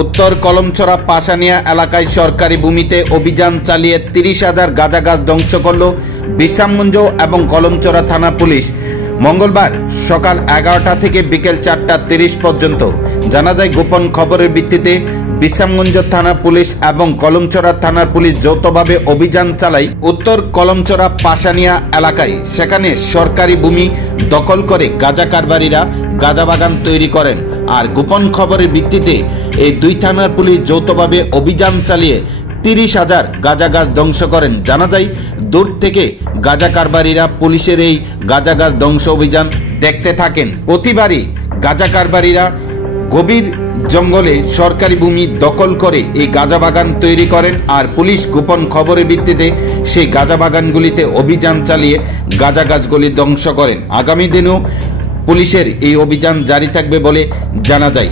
উত্তর কলমছড়া পাশানিয়া এলাকায় সরকারি ভূমিতে অভিযান চালিয়ে 30,000 গাঁজা গাছ ধ্বংস করল বিশ্রামগঞ্জ এবং কলমছড়া থানা পুলিশ। মঙ্গলবার সকাল 11টা থেকে বিকেল 4:30 পর্যন্ত জানা যায়, গোপন খবরের ভিত্তিতে বিশ্রামগঞ্জ থানা পুলিশ এবং কলমছড়া থানার পুলিশ যৌথভাবে অভিযান চালায় উত্তর কলমছড়া পাশানিয়া এলাকায়। সেখানে সরকারি ভূমি দখল করে গাঁজা কারবারিরা গাঁজা বাগান তৈরি করেন। আর গোপন খবরের ভিত্তিতে এই দুই থানার পুলিশ যৌথভাবে অভিযান চালিয়ে 30,000 গাঁজা গাছ ধ্বংস করেন। জানা যায়, দূর থেকে গাঁজা কারবারিরা পুলিশের এই গাঁজা গাছ ধ্বংস অভিযান দেখতে থাকেন। প্রতিবারই গাঁজা কারবারিরা গভীর জঙ্গলে সরকারি ভূমি দখল করে এই গাঁজা বাগান তৈরি করেন। আর পুলিশ গোপন খবরের ভিত্তিতে সেই গাঁজা বাগানগুলিতে অভিযান চালিয়ে গাঁজা গাছগুলি ধ্বংস করেন। আগামী দিনেও পুলিশের এই অভিযান জারি থাকবে বলে জানা যায়।